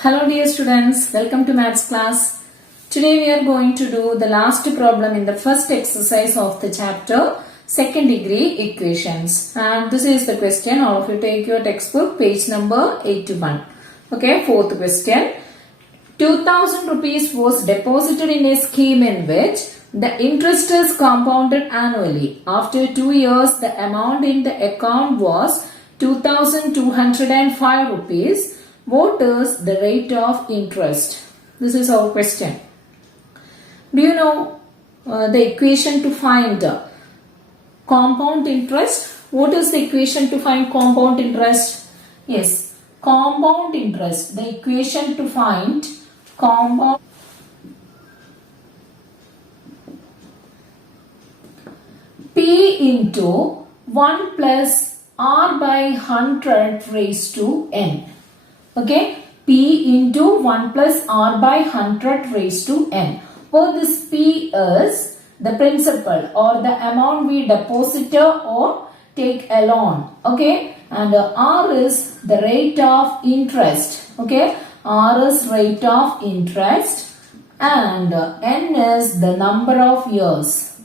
Hello dear students, welcome to maths class. Today we are going to do the last problem in the first exercise of the chapter second degree equations. And this is the question. All of you take your textbook page number 81. Okay, fourth question. 2000 rupees was deposited in a scheme in which the interest is compounded annually. After 2 years, the amount in the account was 2205 rupees. What is the rate of interest? This is our question. Do you know the equation to find compound interest? What is the equation to find compound interest? Yes, compound interest. The equation to find compound P into 1 plus R by 100 raised to N. Okay, P into 1 plus R by 100 raised to N. Well, this P is the principal or the amount we deposit or take a loan. Okay, and R is the rate of interest. Okay, R is rate of interest and N is the number of years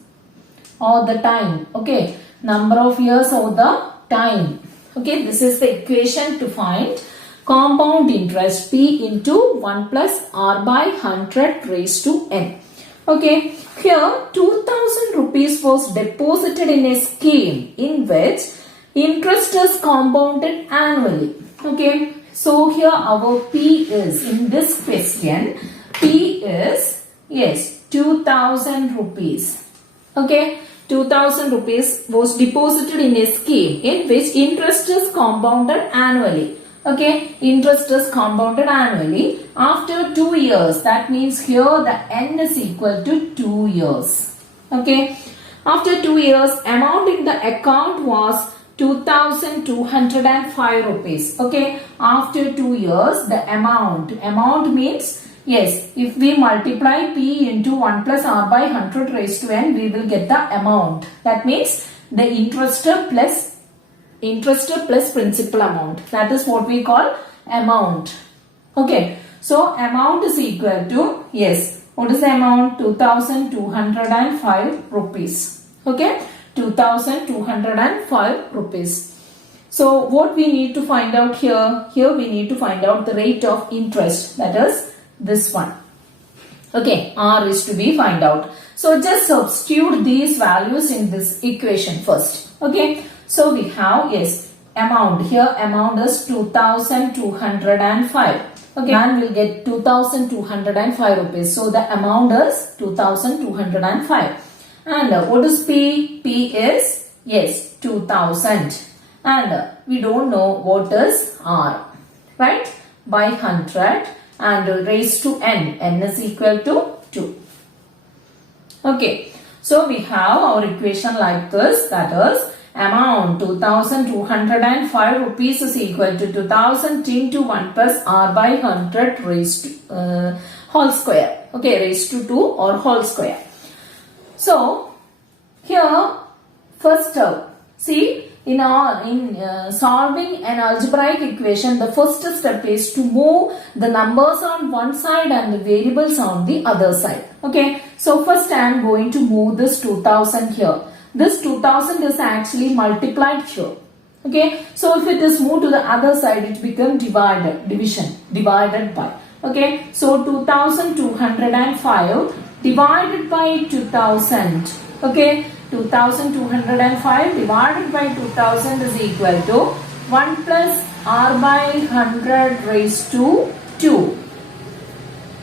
or the time. Okay, number of years or the time. Okay, this is the equation to find compound interest P into 1 plus R by 100 raised to N. Okay, here 2000 rupees was deposited in a scheme in which interest is compounded annually. Okay, so here our P is, in this question, P is, yes, 2000 rupees. Okay, 2000 rupees was deposited in a scheme in which interest is compounded annually. Okay, interest is compounded annually after 2 years. That means here the N is equal to 2 years. Okay, after 2 years, amount in the account was 2205 rupees. Okay, after 2 years, the amount means, yes, if we multiply P into 1 plus R by 100 raised to N, we will get the amount. That means the interest plus principal amount. That is what we call amount. Okay, so amount is equal to, yes, what is the amount? 2205 rupees. Okay, 2205 rupees. So what we need to find out here? Here we need to find out the rate of interest. That is this one. Okay, R is to be find out. So just substitute these values in this equation first. Okay, so we have, yes, amount. Here amount is 2205. Okay, and we'll get 2205 rupees. So the amount is 2205. And what is P? P is, yes, 2000. And we don't know what is R. Right? By 100 and raised to N. N is equal to 2. Okay, so we have our equation like this. That is, amount 2205 rupees is equal to 2000 into 1 plus R by 100 raised to whole square. Okay, raised to 2 or whole square. So here first see, in solving an algebraic equation, the first step is to move the numbers on one side and the variables on the other side. Okay, so first I am going to move this 2000 here. This 2000 is actually multiplied here. Okay, so if it is moved to the other side, it becomes divided by. Okay, so 2205 divided by 2000. Okay, 2205 divided by 2000 is equal to 1 plus R by 100 raised to 2.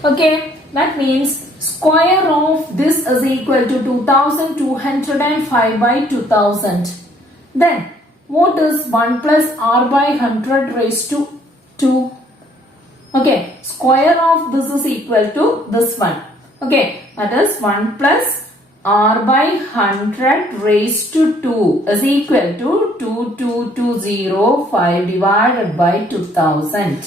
Okay, that means square of this is equal to 2205 by 2000. Then what is 1 plus R by 100 raised to 2? Okay, square of this is equal to this one. Okay, that is 1 plus R by 100 raised to 2 is equal to 22205 divided by 2000.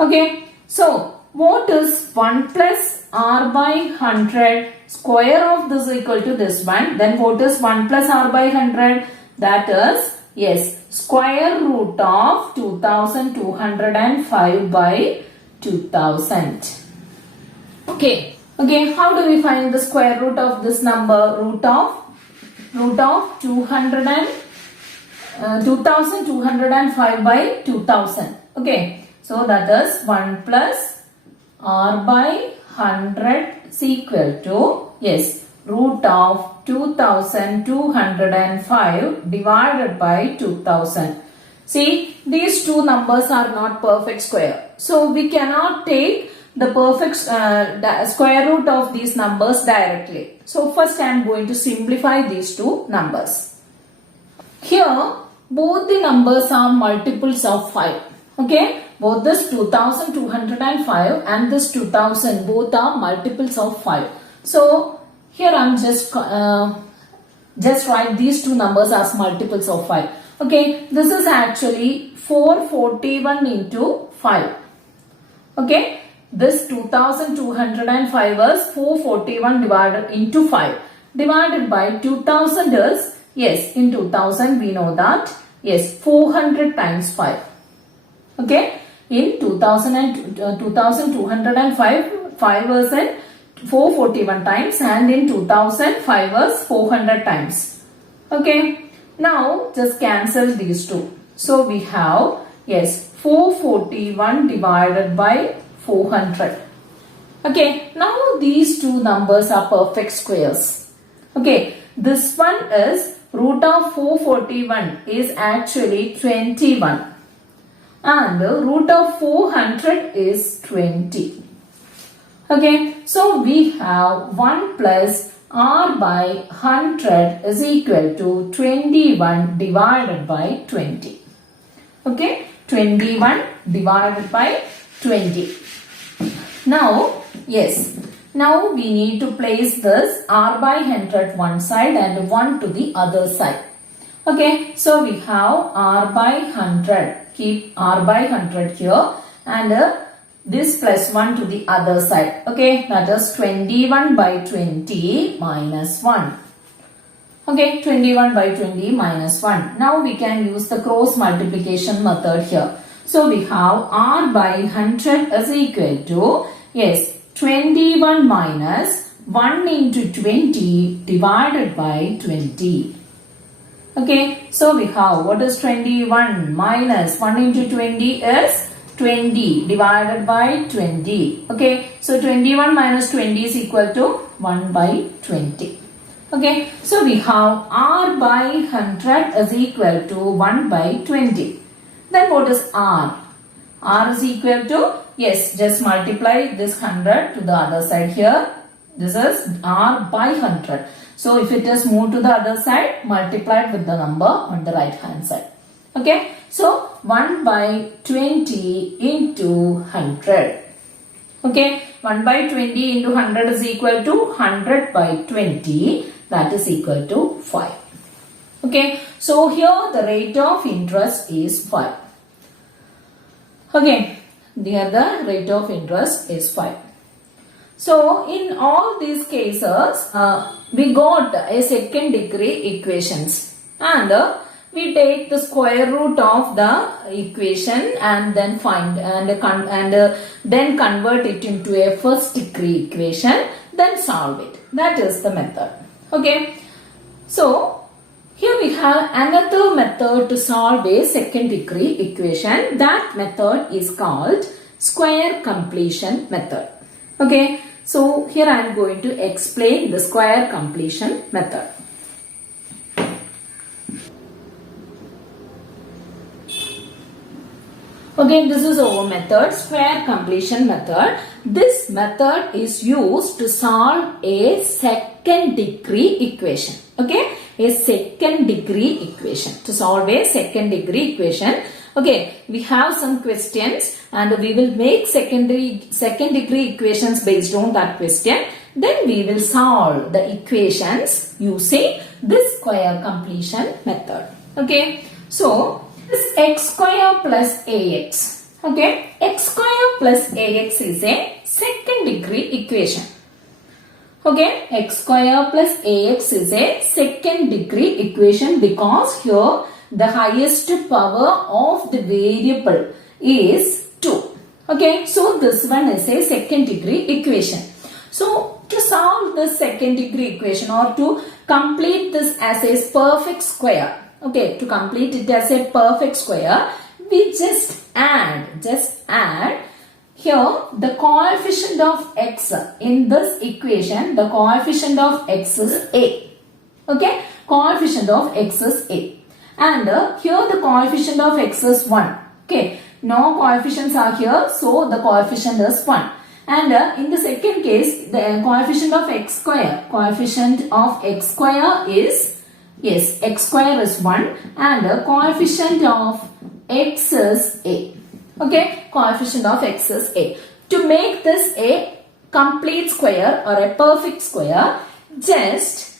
Okay, so what is 1 plus R by 100? Square of this is equal to this one. Then what is 1 plus R by 100? That is yes, square root of 2205 by 2000. Okay, how do we find the square root of this number? Root of 2205 by 2000. Okay, so that is 1 plus r by 100 is equal to, yes, root of 2205 divided by 2000. See, these two numbers are not perfect square. So we cannot take the perfect square root of these numbers directly. So first I am going to simplify these two numbers. Here both the numbers are multiples of 5. Okay, both this 2205 and this 2000 both are multiples of 5. So here I am just write these two numbers as multiples of 5. Okay, this is actually 441 into 5. Okay, this 2205 is 441 divided into 5 divided by 2000 is, yes, in 2000 we know that, yes, 400 times 5. Okay, in 2205 5 is in 441 times and in 2005 was 400 times. Okay, now just cancel these two. So we have, yes, 441 divided by 400. Okay, now these two numbers are perfect squares. Okay, this one is root of 441 is actually 21 and root of 400 is 20. Okay, so we have 1 plus r by 100 is equal to 21 divided by 20. Okay, 21 divided by 20. Now, yes, now we need to place this r by 100 one side and 1 to the other side. Okay, so we have r by 100. Keep r by 100 here and this plus 1 to the other side. Okay, that is 21 by 20 minus 1. Okay, 21 by 20 minus 1. Now we can use the cross multiplication method here. So we have r by 100 is equal to, yes, 21 minus 1 into 20 divided by 20. Okay, so we have, what is 21 minus 1 into 20 is 20 divided by 20. Okay, so 21 minus 20 is equal to 1 by 20. Okay, so we have r by 100 is equal to 1 by 20. Then what is r? R is equal to, yes, just multiply this 100 to the other side here. This is r by 100. So if it is moved to the other side, multiplied with the number on the right hand side. Okay, so 1 by 20 into 100. Okay, 1 by 20 into 100 is equal to 100 by 20. That is equal to 5. Okay, so here the rate of interest is 5. Okay, here the rate of interest is 5. So in all these cases, we got a second degree equations and we take the square root of the equation and then find then convert it into a first degree equation, then solve it. That is the method. Okay, so here we have another method to solve a second degree equation. That method is called square completion method. Okay, so here I am going to explain the square completion method. Okay, this is our method, square completion method. This method is used to solve a second degree equation. Okay, a second degree equation. To solve a second degree equation. Okay, we have some questions and we will make second degree equations based on that question. Then we will solve the equations using this square completion method. Okay, so this x square plus ax. Okay, x square plus ax is a second degree equation. Okay, x square plus ax is a second degree equation because here the highest power of the variable is 2. Okay, so this one is a second degree equation. So to solve this second degree equation or to complete this as a perfect square, okay, to complete it as a perfect square, we just add here the coefficient of x in this equation. The coefficient of x is a. Okay, coefficient of x is a, and here the coefficient of x is 1. Okay, no coefficients are here, so the coefficient is 1. And in the second case, the coefficient of x square is, yes, x square is 1, and coefficient of x is a. Okay, coefficient of x is a. To make this a complete square or a perfect square, just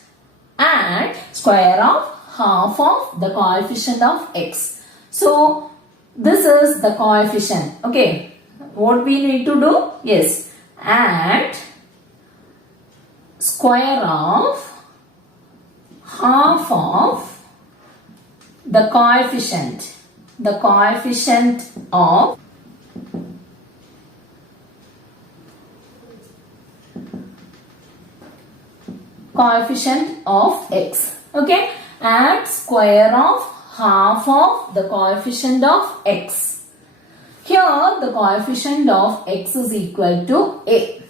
add square of half of the coefficient of x. So this is the coefficient. Okay, what we need to do? Yes, add square of half of the coefficient. The coefficient of x. Okay, add square of half of the coefficient of x. Here the coefficient of x is equal to a.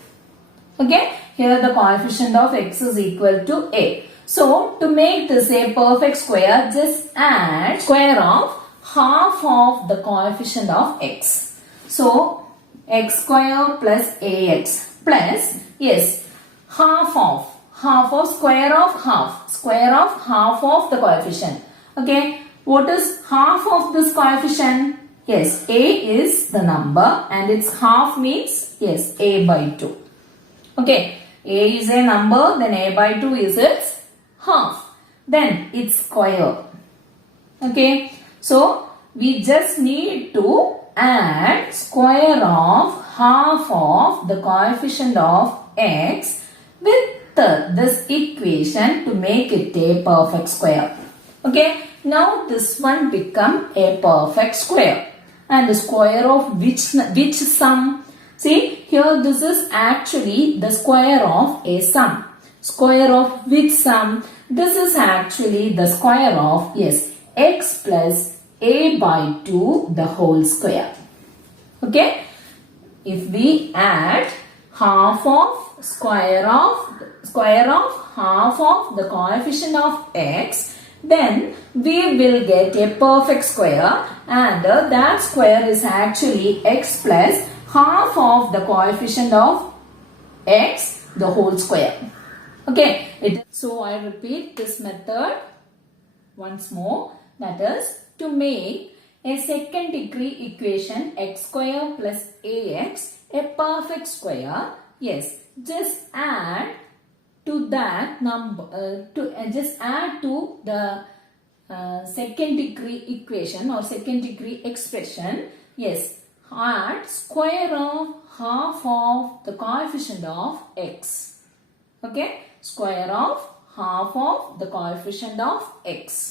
Okay, here the coefficient of x is equal to a. So to make this a perfect square, just add square of half of the coefficient of x. So x square plus ax plus, yes, half of square of half of the coefficient. Okay, what is half of this coefficient? Yes, a is the number and its half means, yes, a by 2. Okay, a is a number, then a by 2 is its half, then its square. Okay, so we just need to add square of half of the coefficient of x with this equation to make it a perfect square. Okay, now this one become a perfect square. And the square of which sum? See, here this is actually the square of a sum. Square of which sum? This is actually the square of, yes, x plus a by 2 the whole square. Okay, if we add half of square of half of the coefficient of x, then we will get a perfect square, and that square is actually x plus half of the coefficient of x the whole square. Okay, so I repeat this method once more, that is to make a second degree equation x square plus ax a perfect square. Yes, just add to that number, just add to the second degree equation or second degree expression. Yes, add square of half of the coefficient of x. Okay, square of half of the coefficient of x.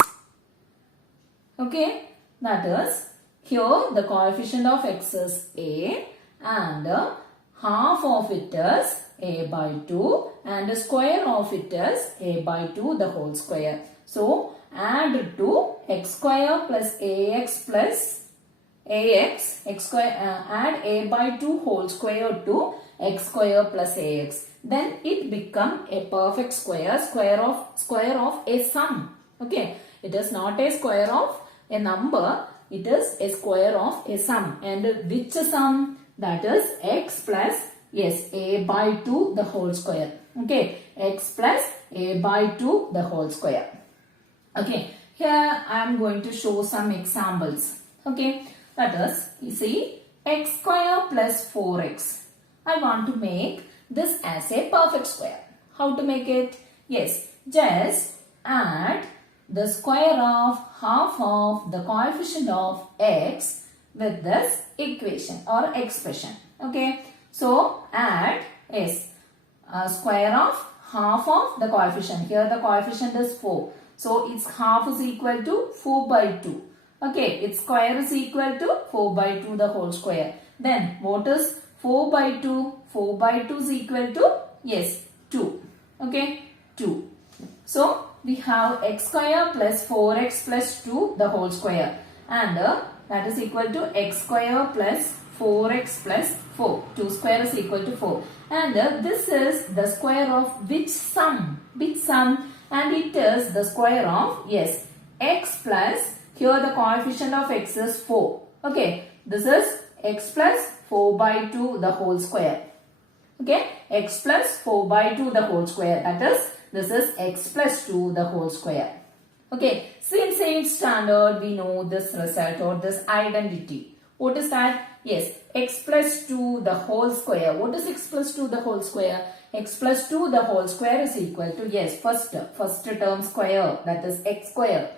Okay, that is, here the coefficient of x is a, and half of it is a by 2, and the square of it is a by 2 the whole square. So add to x square plus ax plus ax, x square, add a by 2 whole square to x square plus ax. Then it become a perfect square, square of a sum. Okay, it is not a square of a number, it is a square of a sum. And which sum? That is x plus, yes, a by 2 the whole square. Okay, x plus a by 2 the whole square. Okay, here I am going to show some examples. Okay, that is, you see, x square plus 4x. I want to make this as a perfect square. How to make it? Yes, just add the square of half of the coefficient of x with this equation or expression. Okay, so add, yes, square of half of the coefficient. Here the coefficient is 4. So its half is equal to 4 by 2. Okay, its square is equal to 4 by 2 the whole square. Then what is 4 by 2? 4 by 2 is equal to, yes, 2. Okay, 2. So we have x square plus 4x plus 2 the whole square, and that is equal to x square plus 4x plus 4. 2 square is equal to 4. And this is the square of which sum? Which sum? And it is the square of, yes, x plus, here the coefficient of x is 4. Okay, this is x plus 4 by 2 the whole square. Okay, x plus 4 by 2 the whole square. That is, this is x plus 2 the whole square. Okay, since 8th standard we know this result or this identity. What is that? Yes, x plus 2 the whole square. What is x plus 2 the whole square? X plus 2 the whole square is equal to, yes, first term square, that is x square,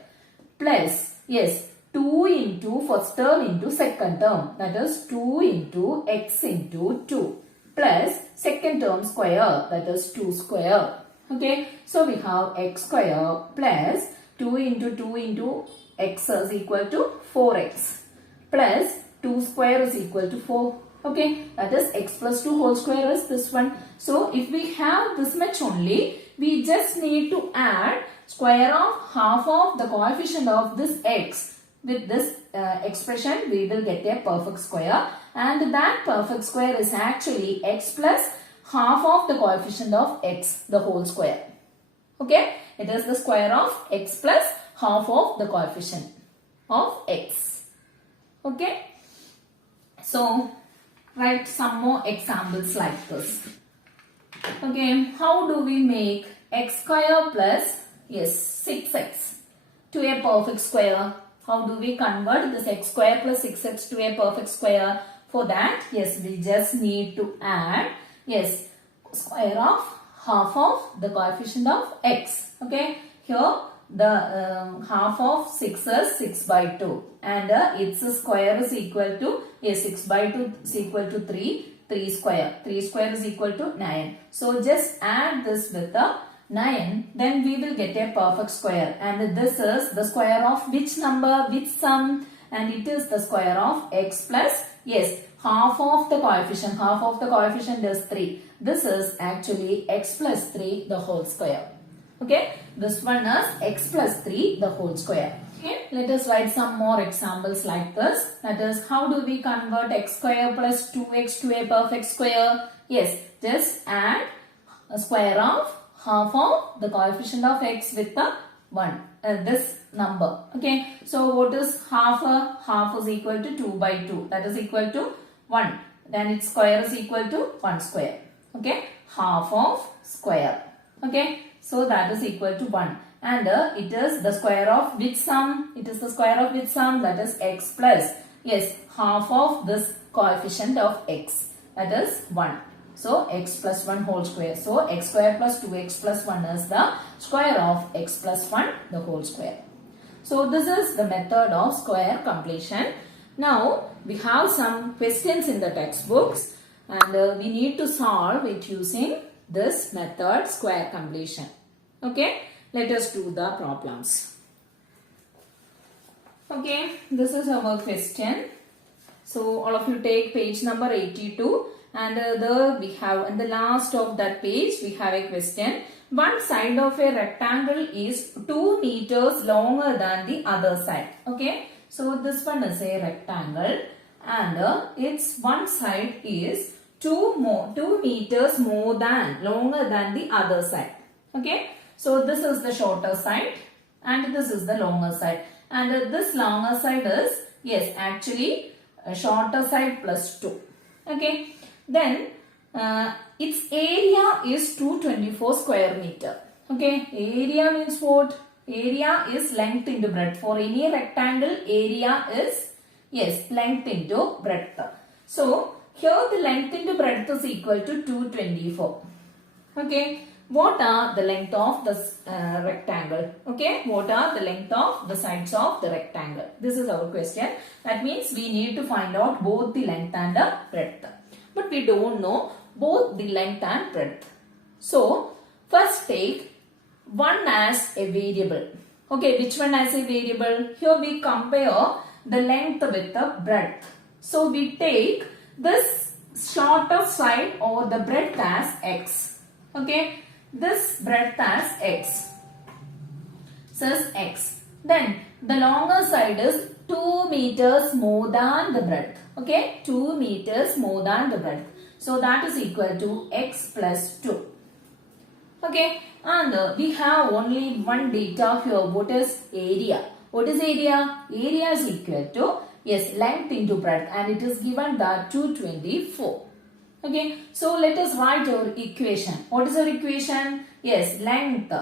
plus, yes, 2 into first term into second term, that is 2 into x into 2, plus second term square, that is 2 square. Okay, so we have x square plus 2 into x is equal to 4x, plus 2 square is equal to 4. Okay, that is x plus 2 whole square is this one. So if we have this much only, we just need to add square of half of the coefficient of this x. With this expression, we will get a perfect square, and that perfect square is actually x plus half of the coefficient of x, the whole square. Okay, it is the square of x plus half of the coefficient of x. Okay, so write some more examples like this. Okay, how do we make x square plus, yes, 6x to a perfect square? How do we convert this x square plus 6x to a perfect square? For that, yes, we just need to add, yes, square of half of the coefficient of x. Okay, here the half of 6 is 6 by 2, and its square is equal to, yes, 6 by 2 is equal to 3. 3 square. 3 square is equal to 9. So just add this with the 9, then we will get a perfect square, and this is the square of which number, which sum, and it is the square of x plus, yes, half of the coefficient. Half of the coefficient is 3. This is actually x plus 3 the whole square. Okay, this one is x plus 3 the whole square. Okay, let us write some more examples like this. That is, how do we convert x square plus 2x to a perfect square? Yes, just add a square of half of the coefficient of x with the 1, this number. Okay, so what is half? Half is equal to 2 by 2, that is equal to 1. Then its square is equal to 1 square. Okay, half of square. Okay, so that is equal to 1. And it is the square of which sum? It is the square of which sum? That is x plus, yes, half of this coefficient of x, that is 1. So x plus 1 whole square. So x square plus 2x plus 1 is the square of x plus 1 the whole square. So this is the method of square completion. Now we have some questions in the textbooks, and we need to solve it using this method, square completion. Okay, let us do the problems. Okay, this is our question. So all of you take page number 82, and there we have, in the last of that page we have a question. One side of a rectangle is 2 meters longer than the other side. Okay, so this one is a rectangle, and its one side is 2 meters longer than the other side. Okay, so this is the shorter side and this is the longer side, and this longer side is, yes, actually shorter side plus 2. Okay, then its area is 224 square meter. Okay, area means what? Area is length into breadth. For any rectangle, area is, yes, length into breadth. So here the length into breadth is equal to 224. Okay, what are the length of this rectangle? Okay, what are the length of the sides of the rectangle? This is our question. That means we need to find out both the length and the breadth, but we don't know both the length and breadth. So first take 1 as a variable. Okay, which one as a variable? Here we compare the length with the breadth. So we take this shorter side or the breadth as x. Okay, this breadth as x. Says x. Then the longer side is 2 meters more than the breadth. Okay, 2 meters more than the breadth. So that is equal to x plus 2. Okay, and we have only one data here. What is area? What is area? Area is equal to, yes, length into breadth, and it is given that 224. Okay, so let us write our equation. What is our equation? Yes, length.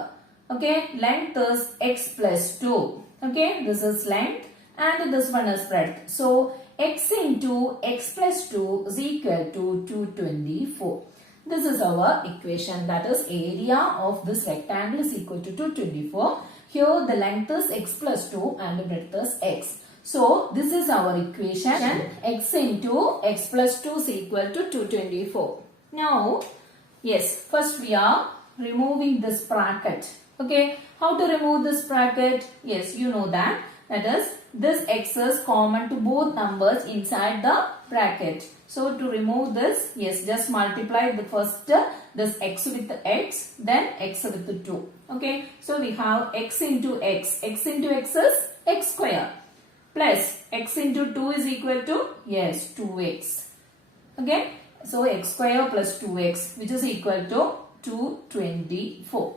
Okay, length is x plus 2. Okay, this is length and this one is breadth. So x into x plus 2 is equal to 224. This is our equation, that is area of this rectangle is equal to 224. Here the length is x plus 2 and the breadth is x. So this is our equation, x into x plus 2 is equal to 224. Now, yes, first we are removing this bracket. Okay, how to remove this bracket? Yes, you know that. That is, this x is common to both numbers inside the bracket. So to remove this, yes, just multiply the first this x with the x, then x with the 2. Okay, so we have x into x. X into x is x square plus x into 2 is equal to, yes, 2x. Okay, so x square plus 2x, which is equal to 224.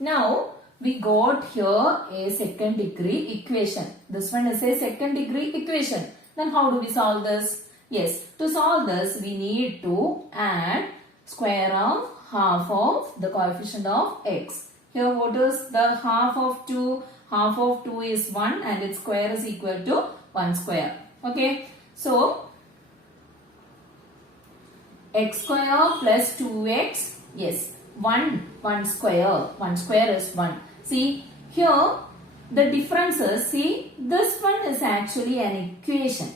Now we got here a second degree equation. This one is a second degree equation. Then how do we solve this? Yes, to solve this we need to add square of half of the coefficient of x. Here what is the half of 2? Half of 2 is 1 and its square is equal to 1 square. Okay, so x square plus 2x, yes, 1 square is 1. See, here the difference is, see, this one is actually an equation.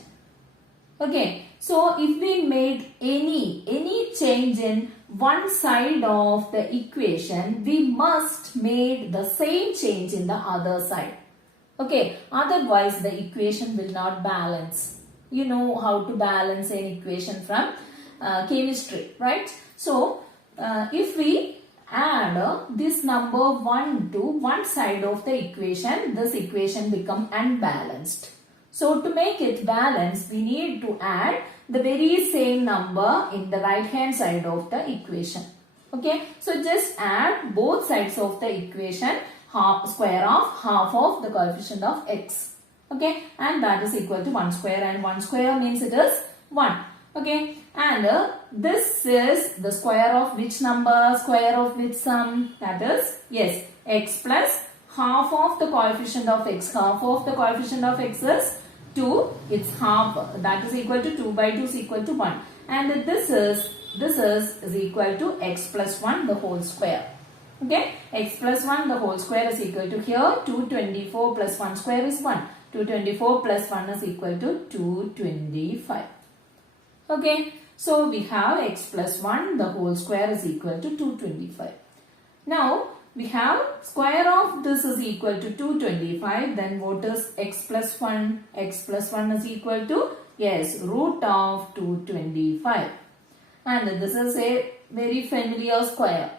Okay, so if we made any change in one side of the equation, we must make the same change in the other side. Okay, otherwise the equation will not balance. You know how to balance an equation from chemistry, right? So, if we add this number 1 to one side of the equation, this equation become unbalanced. So to make it balanced, we need to add the very same number in the right hand side of the equation. Okay, so just add both sides of the equation, square of half of the coefficient of x. Okay, and that is equal to 1 square, and 1 square means it is 1. Okay, and this is the square of which number? Square of which sum? That is, yes, x plus half of the coefficient of x. Half of the coefficient of x is 2. Its half, that is equal to 2 by 2 is equal to 1. And this is equal to x plus 1 the whole square. Okay, x plus 1 the whole square is equal to, here 224 plus 1 square is 1. 224 plus 1 is equal to 225. Okay, so we have x plus 1 the whole square is equal to 225. Now we have square of this is equal to 225. Then what is x plus 1? X plus 1 is equal to, yes, root of 225. And this is a very familiar square.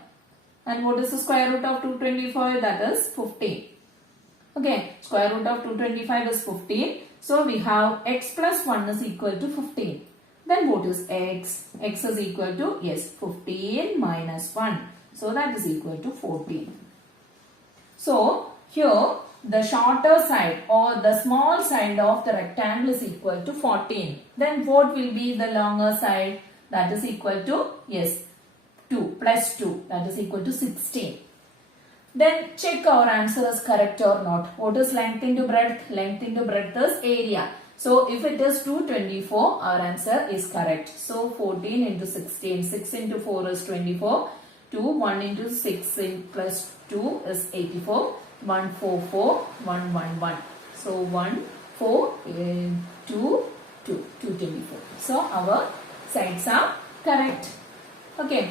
And what is the square root of 225? That is 15. Okay, square root of 225 is 15. So we have x plus 1 is equal to 15. Then what is x? X is equal to, yes, 15 minus 1. So that is equal to 14. So here the shorter side or the small side of the rectangle is equal to 14. Then what will be the longer side? That is equal to, yes, 2 plus 2. That is equal to 16. Then check our answer is correct or not. What is length into breadth? Length into breadth is area. So if it is 224, our answer is correct. So 14 into 16. 6 into 4 is 24. 1 into 6 plus 2 is 84. 144, 111. So 1, 4, 2, 224. So our sides are correct. Okay.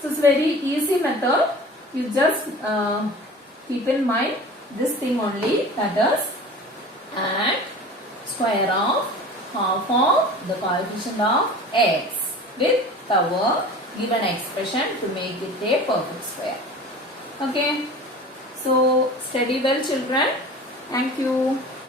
So it's very easy method. You just keep in mind this thing only, that is add square of half of the coefficient of x with our given expression to make it a perfect square. Okay. So study well children. Thank you.